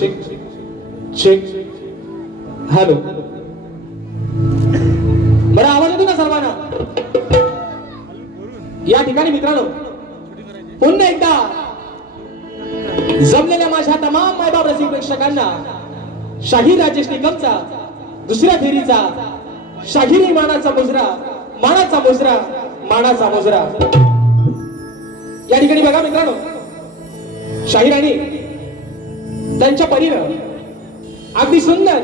Check check hello बरं आवाज येतो का सर्वांना या ठिकाणी मित्रांनो पुन्हा एकदा जमलेल्या माझ्या तमाम मायबाप रसिक प्रेक्षकांना शाही राजेश निकमचा दुसऱ्या फेरीचा शाहिरी मानाचा मुजरा मानाचा मुजरा मानाचा मुजरा. या ठिकाणी बघा मित्रांनो शाहिराणी त्यांच्या परीनं अगदी सुंदर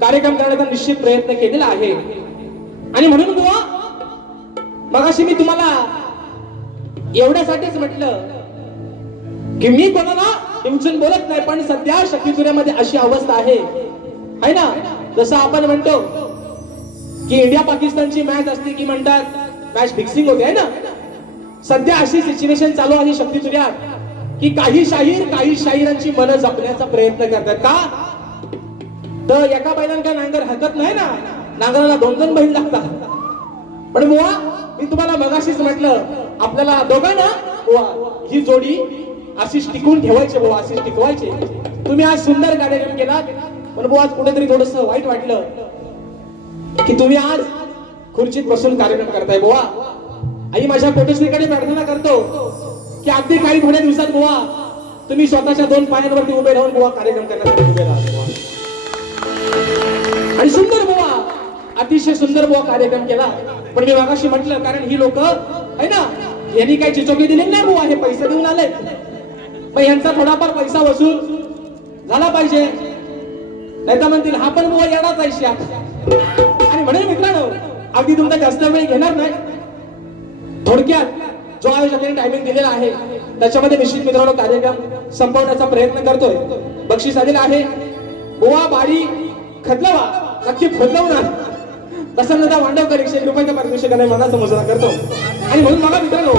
कार्यक्रम करण्याचा निश्चित प्रयत्न केलेला आहे. आणि म्हणून बुवा मगाशी मी तुम्हाला एवढ्यासाठीच म्हटलं की मी कोणाला हिंसून बोलत नाही पण सध्या शक्तीचुऱ्यामध्ये अशी अवस्था आहे. है ना? जसं आपण म्हणतो की इंडिया पाकिस्तानची मॅच असते की म्हणतात मॅच फिक्सिंग होते है ना? सध्या अशी सिच्युएशन चालू आहे शक्तीचुऱ्यात की काही शाहीर काही शाहिरांची मनं जपण्याचा प्रयत्न करतात. का? तर एका बैलांना नांगर हरकत नाही ना? नांगराला दोन दोन बैल लागतात. पण बुवा मी तुम्हाला मगाशीच म्हटलं आपल्याला दोघांना ही जोडी अशीच टिकून ठेवायची बुवा अशीच टिकवायची. तुम्ही आज सुंदर कार्यक्रम केला पण बुवा आज कुठेतरी थोडस वाईट वाटलं की तुम्ही आज खुर्चीत बसून कार्यक्रम करताय बुवा. आई माझ्या पोटेश्रीकडे प्रार्थना करतो. की अगदी काही थोड्या दिवसात गोवा तुम्ही स्वतःच्या दोन पायांवरती उभे राहून गोवा कार्यक्रम करण्यासाठी उभे राहा आणि सुंदर बुवा अतिशय सुंदर बुवा कार्यक्रम केला. पण मी मागाशी म्हटलं कारण ही लोक आहे ना यांनी काही चिचोकी दिली नाही बुवा हे पैसे देऊन आले. मग यांचा थोडाफार पैसा वसूल झाला पाहिजे. नाही तर म्हणतील हा पण बुवा येणार पाहिजे आणि म्हणून मित्रांनो अगदी तुमचा जास्त वेळ घेणार नाही. थोडक्यात जो आयोजकांनी टायमिंग दिलेला आहे त्याच्यामध्ये निश्चित मित्रांनो कार्यक्रम संपवण्याचा प्रयत्न करतोय. बक्षीस आलेलं आहे. गोवा बारी खदलवा नक्की खोदलवणार प्रसन्नता मांडवकर एकशे एक रुपयाच्या पारितोषिकाने मनाचा मुजरा करतो. आणि म्हणून बघा मित्रांनो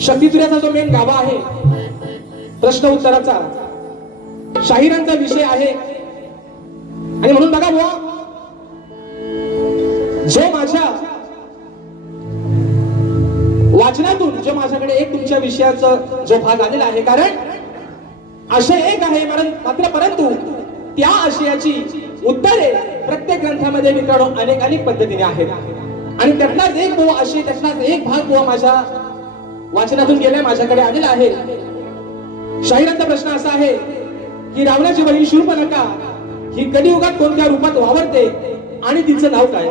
शक्तीतुऱ्याचा जो मेन गाभा आहे प्रश्न उत्तराचा शाहिरांचा विषय आहे. आणि म्हणून बघा बुवा जो माझ्या विषयाचा जो भाग आलेला आहे. कारण आशय एक आहे मात्र परंतु त्या आशयाची उत्तरे प्रत्येक ग्रंथामध्ये मित्रांनो अनेक अनेक पद्धतीने आहेत. आणि त्यातलाच एक बुवा आशय त्यातलाच एक भाग बुवा माझ्या वाचनातून गेलाय माझ्याकडे आलेला आहे. शाहिरांचा प्रश्न असा आहे की रावणाची बहीण शूर्पणखा ही कलियुगात कोणत्या रूपात वावरते आणि तिचं नाव काय?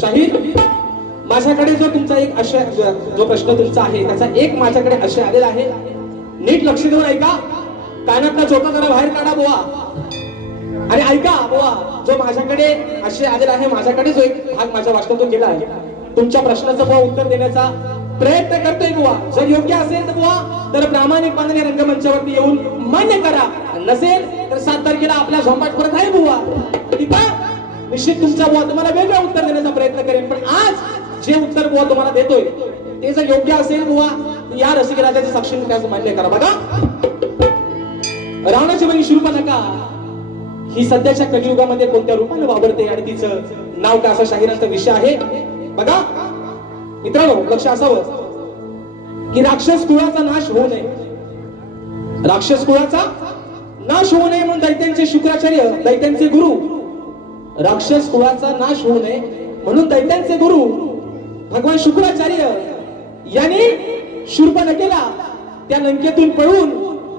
शाहीर? माझ्याकडे जो तुमचा एक आशय जो प्रश्न तुमचा आहे त्याचा एक माझ्याकडे आशय आलेला आहे. नीट लक्ष देऊन ऐका. कानातला झोका जरा बाहेर काढा बुवा. आणि ऐका बुवा जो माझ्याकडे आशय आलेला आहे माझ्याकडे जो एक भाग माझ्या वाचनातून गेला आहे. तुमच्या प्रश्नाचं बुवा उत्तर देण्याचा प्रयत्न करतोय बुवा. जर योग्य असेल तर बुवा तर प्रामाणिकपणाने रंगमंचावरती येऊन मान्य करा. नसेल तर सात तारखेला आपल्या झोंपाट परत आहे बुवा. निश्चित तुमचा बुवा तुम्हाला वेगळं उत्तर देण्याचा प्रयत्न करेन. पण आज जे उत्तर बुवा तुम्हाला देतोय ते जर योग्य असेल बुवा या या रसिकराजाचे साक्षी त्याचं मान्य करा. बघा. रावणाची बहीण नका. ही सध्याच्या कलियुगामध्ये कोणत्या रूपाने वावरते आणि तिचं नाव काय असा शाहिरांचा विषय आहे? बघा. मित्रांनो लक्ष असावं. की राक्षस कुळाचा नाश होऊ नये. राक्षस कुळाचा नाश होऊ नये म्हणून दैत्यांचे शुक्राचार्य दैत्यांचे गुरु राक्षस कुळाचा नाश होऊ नये म्हणून दैत्यांचे गुरु भगवान शुक्राचार्य यांनी शूर्पणखेला त्या लंकेतून पळून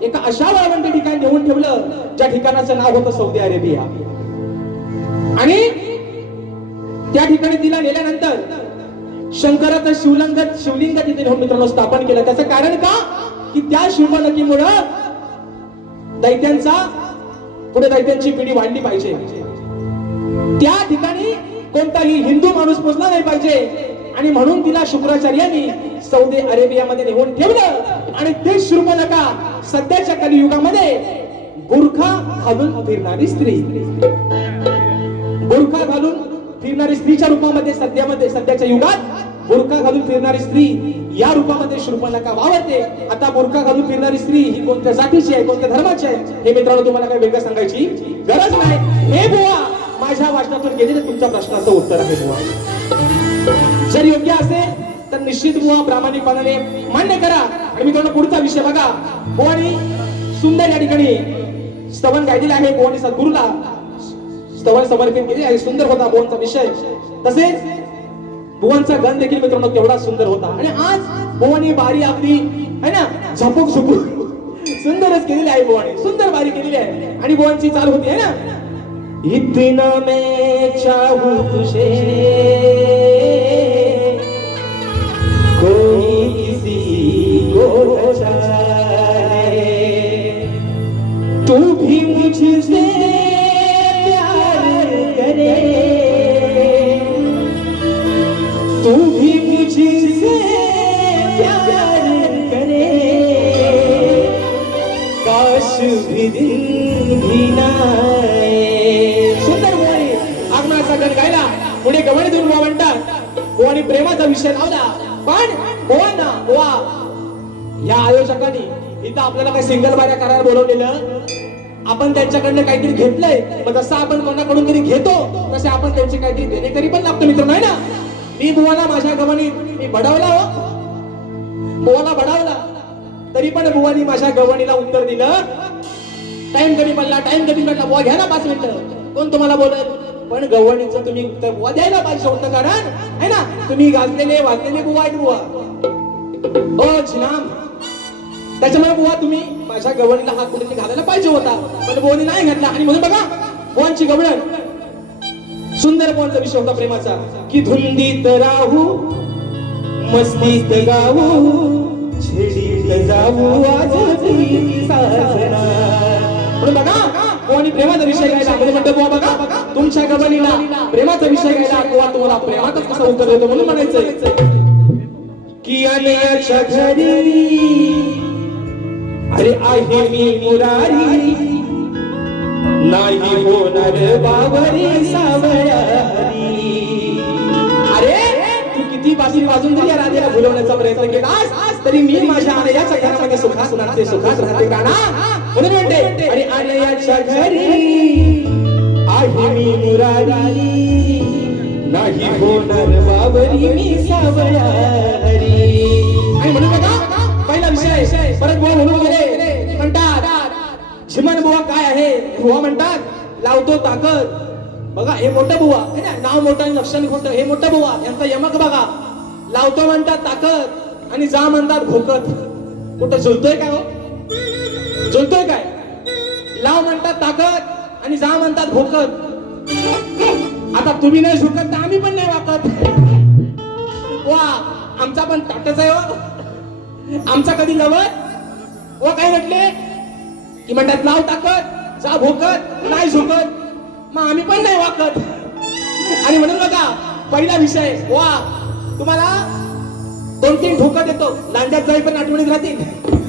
एका अशा वाळवंट ठिकाणी नेऊन ठेवलं ज्या ठिकाणाचं नाव होतं सौदी अरेबिया. आणि त्या ठिकाणी तिला नेल्यानंतर शंकराचं शिवलिंग शिवलिंग तिथे नेऊन मित्रांनो स्थापन केलं. त्याचं कारण का? की त्या शिवनकीमुळं दैत्यांचा पुढे दैत्यांची पिढी वाढली पाहिजे. त्या ठिकाणी कोणताही हिंदू माणूस पोचला नाही पाहिजे. आणि म्हणून तिला शुक्राचार्यांनी सौदी अरेबियामध्ये नेऊन ठेवलं. आणि ते शृंखलका सध्याच्या कलियुगामध्ये बुरखा घालून फिरणारी स्त्री. बुरखा घालून फिरणारी स्त्रीच्या रूपामध्ये सध्यामध्ये सध्याच्या युगात बुरखा घालून फिरणारी स्त्री या रूपामध्ये शृंखलका वावरते. आता बुरखा घालून फिरणारी स्त्री ही कोणत्या जातीची आहे कोणत्या धर्माची आहे हे मित्रांनो तुम्हाला काही वेगळं सांगायची गरज नाही. हे बुवा माझ्या वाचनातून गेलेले तुमच्या प्रश्नाचं उत्तर आहे बुवा. जर योग्य असेल तर निश्चित बुवा प्रामाणिकपणाने मान्य करा. आणि मित्रांनो पुढचा विषय बघा. बुवानी सुंदर या ठिकाणी स्तवन गायलेलं आहे. बुवानी सद्गुरूला स्तवन समर्पित केले आहे. सुंदर होता बुवांचा विषय. तसेच बुवांचा गण देखील मित्रांनो केवढा सुंदर होता. आणि आज बुवानी बारी आपली है ना झपूक झपूक सुंदरच केलेली आहे भुवानी. सुंदर बारी केलेली आहे. आणि बुवांची चाल होती है ना? इतना मैं चाहू तुझे. तू भी मुझसे प्यार करे। तू भी मुझसे प्यार करे। काश भी दिन भी ना आए. सुंदर गोवानी आगमनाचा गण गायला पुढे गवळी देऊन म्हणतात गोवानी प्रेमाचा विषय लावला पण या आयोजकांनी इथं आपल्याला काही सिंगल बाऱ्या करायला बोलवलेलं. आपण त्यांच्याकडनं काहीतरी घेतलंय मग जसं आपण कोणाकडून तरी घेतो तसे आपण त्यांचे काहीतरी देणे तरी पण लागतो मित्र नाही ना? मी बुवाला माझ्या गवणीत मी बडवला हो. बुवाला बडावला तरी पण बुवानी माझ्या गवणीला उत्तर दिलं. टाइम कमी पडला टाइम कमी पडला. बुवा घ्या ना पाच मिनिटं. कोण तुम्हाला बोलत पण गवणीचं तुम्ही उत्तर बुवा द्यायला पाहिजे होतं कारण है ना? तुम्ही गाजलेले वाजलेले बुवा आहेत बुवा. ओ जिनाम त्याच्यामुळे बुवा तुम्ही माझ्या गवळणीला हात कुठे घालायला पाहिजे होता. पण बोनी नाही घातला. आणि म्हणून बघा बुवांची गवळण. सुंदर बुवांचा विषय होता प्रेमाचा. की धुंदीत राहू मस्तीत गाऊ छेडीत जाऊ आज साजना. म्हणून बघा कोणी प्रेमाचा विषय घ्यायला म्हणजे म्हणतो बुवा बघा तुमच्या गवळणीला प्रेमाचा विषय घ्यायला बुवा तुम्हाला प्रेमातच कसं उत्तर देतो म्हणून म्हणायचं की आल्याच्या घरी अरे आहे मी मुरारी. नाही होणार बाबरी सावळ्यारी अरे तू किती बाजी वाजून तरी या राजाला भुलवण्याचा प्रयत्न केलास तरी मी माझ्या आलयाच्या घरामध्ये सुखात राहते सुखात राहते काना म्हणून म्हणते अरे आलयाच्या घरी आहे मी मुरारी. नाही होणार बाबरी मी सावळ्यारी आणि म्हणून बघा विषय परत बुवा म्हणून गेले म्हणतात झिमन बुवा काय आहे? बुवा म्हणतात लावतो ताकद. बघा हे मोठं बुवा है ना? नाव मोठं आणि लक्षण खोटं हे मोठं बुवा यांचा यमक बघा. लावतो म्हणतात ताकद आणि जा म्हणतात भोकत. कुठं झुलतोय काय हो? झुलतोय काय? लाव म्हणतात ताकद आणि जा म्हणतात भोकत. आता तुम्ही नाही झुकत तर आम्ही पण नाही वाकत. वा आमचा पण ताटच आहे हो. आमचा कधी नवत व काय म्हटले? की म्हणतात लाव टाकत जा भोकत नाही झोकत मग आम्ही पण नाही वाकत. आणि म्हणून बघा पहिला विषय वा. तुम्हाला दोन तीन ठोकत येतो. लांड्यात जाई पण आठवणीत राहतील.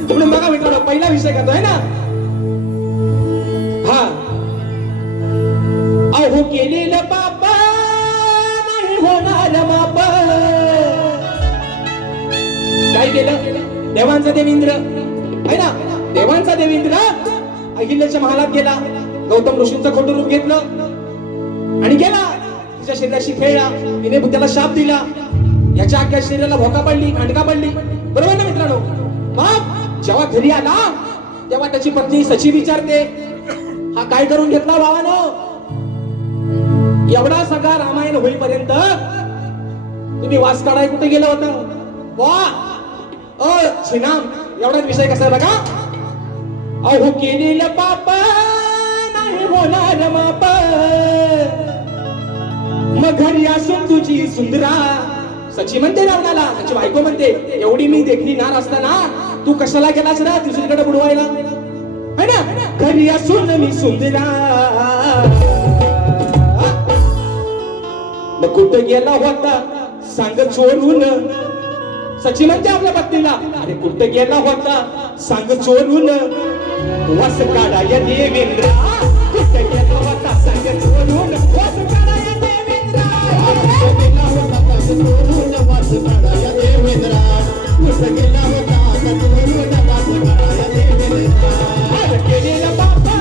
म्हणून बघा मित्रांनो पहिला विषय करतो आहे ना? हा. अहो केलेलं बाबा नाही होणार मा. देवांचा देवेंद्र आहे ना? देवांचा देवेंद्र अहिल्याच्या महालात गेला. गौतम ऋषींचं खोटं रूप घेतलं. आणि गेला. तिच्या शरीराशी खेळला. तिने त्याला शाप दिला. याच्या अख्ख्या शरीराला भोका पडली खंडका पडली. बरोबर ना मित्रांनो? मग जेव्हा घरी आला तेव्हा त्याची पत्नी सची विचारते हा काय करून घेतला भावानो? एवढा सगळा रामायण होईपर्यंत तुम्ही वास काढाय कुठे गेला होता? वा अ छिनाम एवढाच विषय कसा बघा? अहो केलेलं पाप नाही होणार माप. मग घरी असून तुझी सुंदरा. सची म्हणते रावणाला त्याची बायको म्हणते एवढी मी देखणी नार असताना तू कशाला गेलास ना दुसरीकडे बुडवायला? है ना? घरी असून मी सुंदरा. मग कुठं गेला होता? सांग चोरून. सची म्हणते आपल्या पत्नीला अरे कुठं गेला होता? सांग चोरून वस काढा या देवेंद्र कुठं गेला होता? सांग चोरून वस काढा या देवेंद्र कुठं गेला होता? सांग चोरून काढा या देवेंद्र कुठं गेला होता? सांग चोरून काढा या देवेंद्र केलेला होणार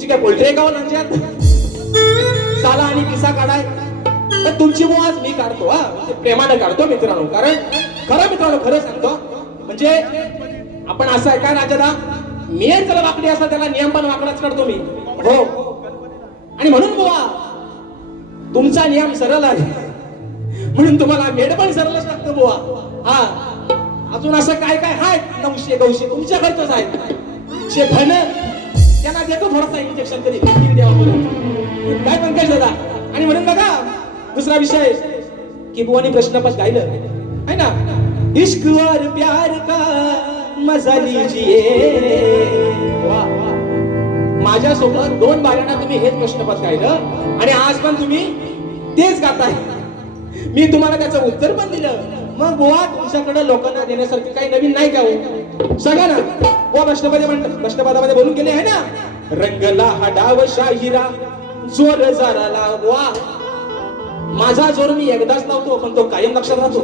तुमची काय पोल्ट्री आहे का हो साला आणि किसा काढाय. तर तुमची बुवा मी काढतो हा. म्हणजे प्रेमाने काढतो मित्रांनो कारण खरं मित्रांनो खरं सांगतो. म्हणजे आपण असं आहे काय राजादा नियम जर वाकडी असा त्याला नियम पण वाकडाच काढतो मी. हो. आणि म्हणून बुवा तुमचा नियम सरळ आहे. म्हणून तुम्हाला मेड पण सरळच लागतं बुवा. हा. अजून असं काय काय हाय? नऊशे गौशे तुमच्या खर्चच आहे. शे भन त्यांना देतो थोडासा इंजेक्शन तरी किती द्यावा म्हणून काय पंकज दादा? आणि म्हणून बघा दुसरा विषय की बुवानी प्रश्नपद गायलं. है ना? इश्क और प्यार का मजा लीजिए. वा वा. माझ्यासोबत दोन बायांना तुम्ही हेच प्रश्नपद गायलं. आणि आज पण तुम्ही तेच गाताय. मी तुम्हाला त्याचं उत्तर पण दिलं. मग बुवा तुमच्याकडे लोकांना देण्यासारखं काही नवीन नाही का हो? सांगा ना. ओ प्रश्नपदे म्हणतात प्रश्नपदामध्ये बोलून गेले आहे ना. रंगला हा डाव शाहिरा जोर जराला वा माझा जोर मी एकदाच लावतो पण तो कायम लक्षात राहतो.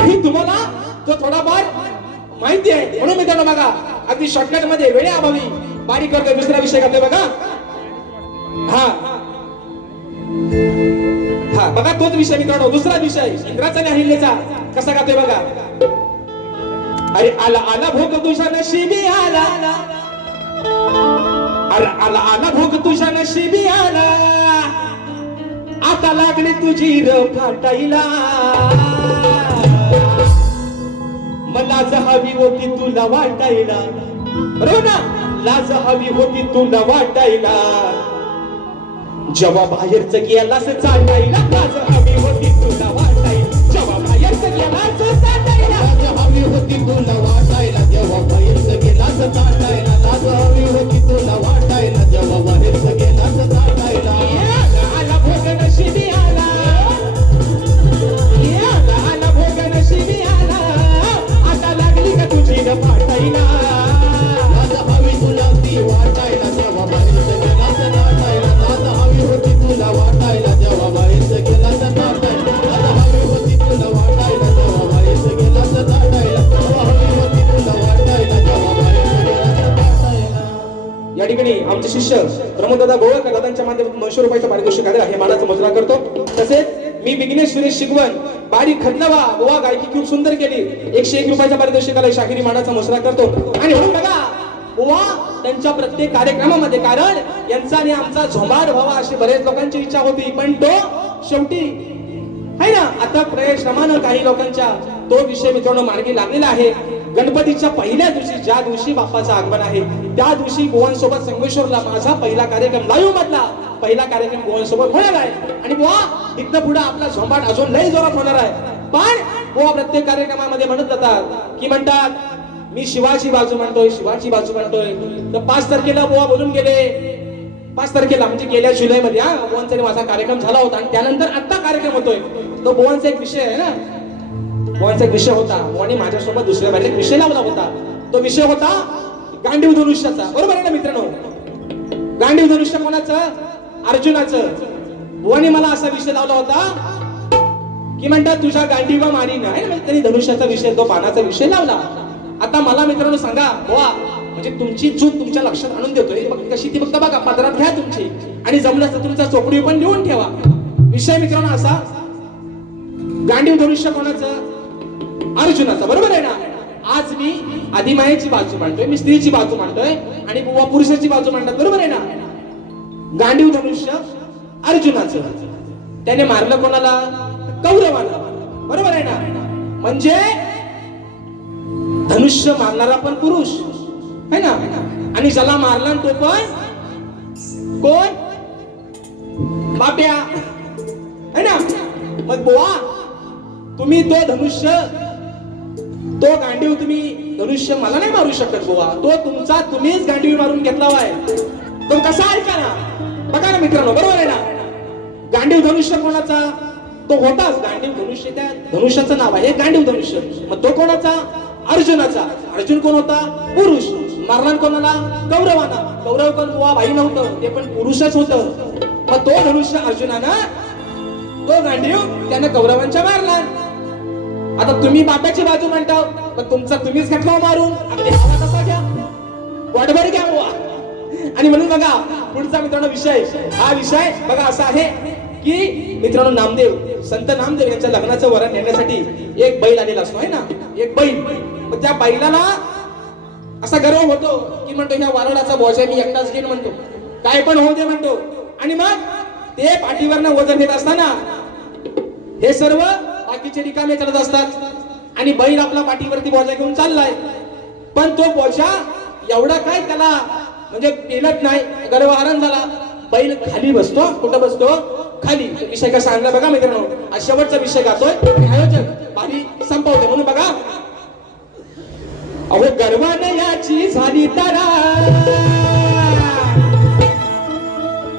आणि तुम्हाला तो थोडाफार माहिती आहे म्हणून मी त्यांना बघा अगदी शॉर्टकटमध्ये वेळे अभावी बारीक करतोय दुसरा विषय करतोय बघा. हा. हा बघा तोच विषय मित्रांनो दुसरा विषय इंद्राचा आणि अहिल्याचा कसा गातोय बघा. अरे आला आला भोग तुझ्या नशिबी आला. अरे आला आला भोग तुझ्या नशिबी आला. आता लागली तुझी र फाटाईला लाज हवी होती तुला वाटायला. रोना लाज हवी होती तुला वाटायला. जेव्हा बाहेरच गेलास चाटायला लाज हवी होती तुला वाटायला जेव्हा बाहेरच गेलास काढायला लाज हवी होती. तुला वाटायला जेव्हा बाहेर सगळे शिष्य प्रमोददादा गोळकर दादांच्या माध्यमातून दोनशे रुपयाचं पारितोषिक आलेलं हे मानाचा मुजरा करतो. तसेच मी विघ्नेश सुरेश शिगवण बाडी खदनवा गोवा गायकी खूप सुंदर केली. एकशे एक रुपयाच्या पारितोषिक आलाय शाहिरी मानाचा मुजरा करतो. आणि म्हणून बघा गोवा त्यांच्या प्रत्येक कार्यक्रमामध्ये कारण यांचा आणि आमचा झोंबाड व्हावा अशी बरेच लोकांची इच्छा होती. पण तो शेवटी आहे ना? आता प्रयश्रमानं काही लोकांच्या तो विषय मित्रांनो मार्गी लागलेला आहे. गणपतीच्या पहिल्या दिवशी ज्या दिवशी बाप्पाचं आगमन आहे त्या दिवशी गोवांसोबत संगमेश्वरला माझा पहिला कार्यक्रम लाईव्ह मधला पहिला कार्यक्रम गोवांसोबत होणार आहे. आणि बुवा इथनं पुढे आपला झोंबाट अजून लय जोरात होणार आहे. पण बुवा प्रत्येक कार्यक्रमामध्ये म्हणत जातात की म्हणतात मी शिवाची बाजू म्हणतोय शिवाची बाजू म्हणतोय तर पाच तारखेला बुवा बोलून गेले. पाच तारखेला म्हणजे गेल्या जुलैमध्ये हा बोवांचा माझा कार्यक्रम झाला होता. आणि त्यानंतर आत्ता कार्यक्रम होतोय. तो बोवांचा एक विषय आहे ना. बोवांचा एक विषय होता? बोवानी माझ्यासोबत दुसऱ्या बाहेर एक विषय लावला होता. तो विषय होता गांडीव धनुष्याचा बरोबर आहे ना मित्रांनो? गांडीव धनुष्य कोणाचं? अर्जुनाचं. बोवानी मला असा विषय लावला होता की म्हणतात तुझ्या गांडीवा मारी नाही. ना त्यांनी धनुष्याचा विषय तो बाणाचा विषय लावला. आता मला मित्रांनो सांगा वा म्हणजे तुमची चूक तुमच्या लक्षात आणून देतोय. कशी ती फक्त बघा पदरात घ्या तुमची. आणि जमलं तर तुमचा चोपडी पण लिहून ठेवा. विषय मित्रांनो असा. गांडीव धनुष्य कोणाचं? अर्जुनाचा बरोबर आहे ना? आज मी आदिमायेची बाजू मांडतोय मी स्त्रीची बाजू मांडतोय आणि बुवा पुरुषाची बाजू मांडतात बरोबर आहे ना? गांडीव धनुष्य अर्जुनाचं. त्याने मारलं कोणाला? कौरवाला. बरोबर आहे ना? म्हणजे धनुष्य मारणारा पण पुरुष. है ना? आणि ज्याला मारला तो पण कोण? बाप्या है ना? मग बुवा तुम्ही तो धनुष्य तो गांडीव तुम्ही धनुष्य मला नाही मारू शकत बुवा. तो तुमचा तुम्हीच गांडीव मारून घेतला वाय तो कसा ऐका ना? बघा ना मित्रांनो बरोबर आहे ना? गांडीव धनुष्य कोणाचा? तो होताच. गांडीव धनुष्य त्या धनुष्याचं नाव आहे गांडीव धनुष्य. मग तो कोणाचा? अर्जुनाचा. अर्जुन कोण होता? पुरुष. मारणार कोणाला? कौरवाना. कौरव पण बुवा? बाई नव्हतं. ते पण पुरुषच होत. मग तो धनुष्य अर्जुनानं तो गांडीव त्यानं कौरवांच्या मारला. आता तुम्ही बापाची बाजू म्हणता पण तुमचा तुम्हीच घटका मारून अगदी हवा तसा घ्या? वाटभर घ्या बुवा आणि म्हणून बघा पुढचा मित्रांनो विषय हा विषय बघा असा आहे की मित्रांनो नामदेव संत नामदेव यांच्या लग्नाचं वरण नेण्यासाठी एक बैल आलेला असतो आहे ना? एक बैल. त्या बैलाला असा गर्व होतो की म्हणतो ह्या वारडाचा बोजा मी एकटाच घेईन म्हणतो. काय पण होऊ दे म्हणतो. आणि मग ते पाठीवरनं वजन घेत असताना हे सर्व बाकीचे रिकामे चालत असतात. आणि बैल आपला पाठीवरती बोजा घेऊन चाललाय. पण तो बोजा एवढा काय त्याला म्हणजे पेलत नाही गर्वहारण झाला. बैल खाली बसतो. कुठं बसतो? खाली. विषय काय सांगला बघा मित्रांनो. आज शेवटचा विषय गातोय. आणि आयोजक बारी संपवते म्हणून बघा. अहो गर्वान याची झाली तरा.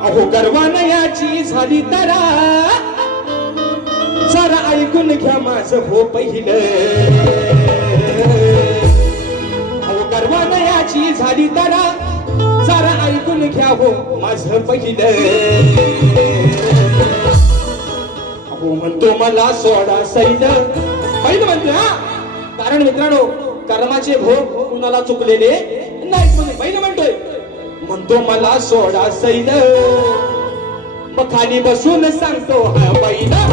अहो गर्वान याची झाली तरा. ऐकून घ्या माझं भो पहिलं. अहो गर्वाने झाली तरा जरा ऐकून घ्या हो माझं पहिलं. अहो म्हणतो मला सोडा सैल पहिलं म्हणतो हा? कारण मित्रांनो कर्माचे भोग कुणाला चुकलेले नाहीत म्हणजे पहिलं म्हणतोय म्हणतो मला सोडा सैल मग खाली बसून सांगतो हा पहिला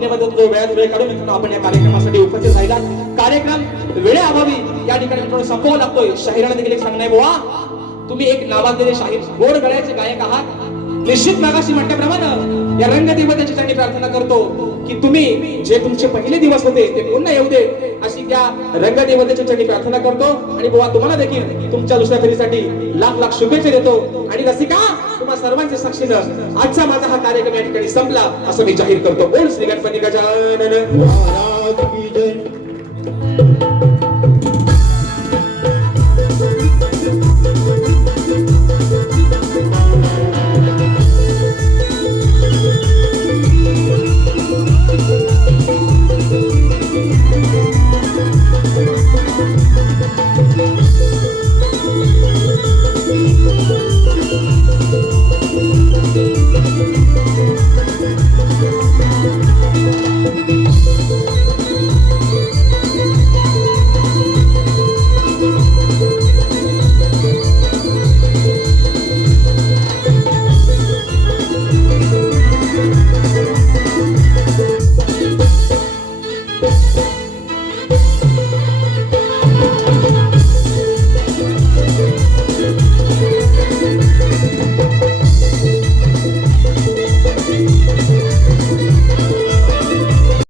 धन्यवाद देतो वेळात वेळ काढून मित्रांनो आपण या कार्यक्रमासाठी उपस्थित राहिला. कार्यक्रम वेळेअभावी या ठिकाणी मित्रांनो संपवा लागतोय. शाहिराने देखील एक सांगणं आहे बुवा तुम्ही एक नावाजलेले शाहीर गोड गळ्याचे गायक आहात. निश्चित मागाशी म्हटल्याप्रमाणे या रंगदेवतेची त्यांनी प्रार्थना करतो की तुम्ही जे तुमचे पहिले दिवस होते ते पुन्हा येऊ दे अशी त्या रंगदेवतेची त्यांनी प्रार्थना करतो. आणि बुवा तुम्हाला देखील तुमच्या दुसऱ्या फेरीसाठी लाख लाख शुभेच्छा देतो. आणि रसिका तुम्हा सर्वांच्या साक्षीनं आजचा माझा हा कार्यक्रम या ठिकाणी संपला असं मी जाहीर करतो. बोल श्री गणपती गजानन. महाराज की जय.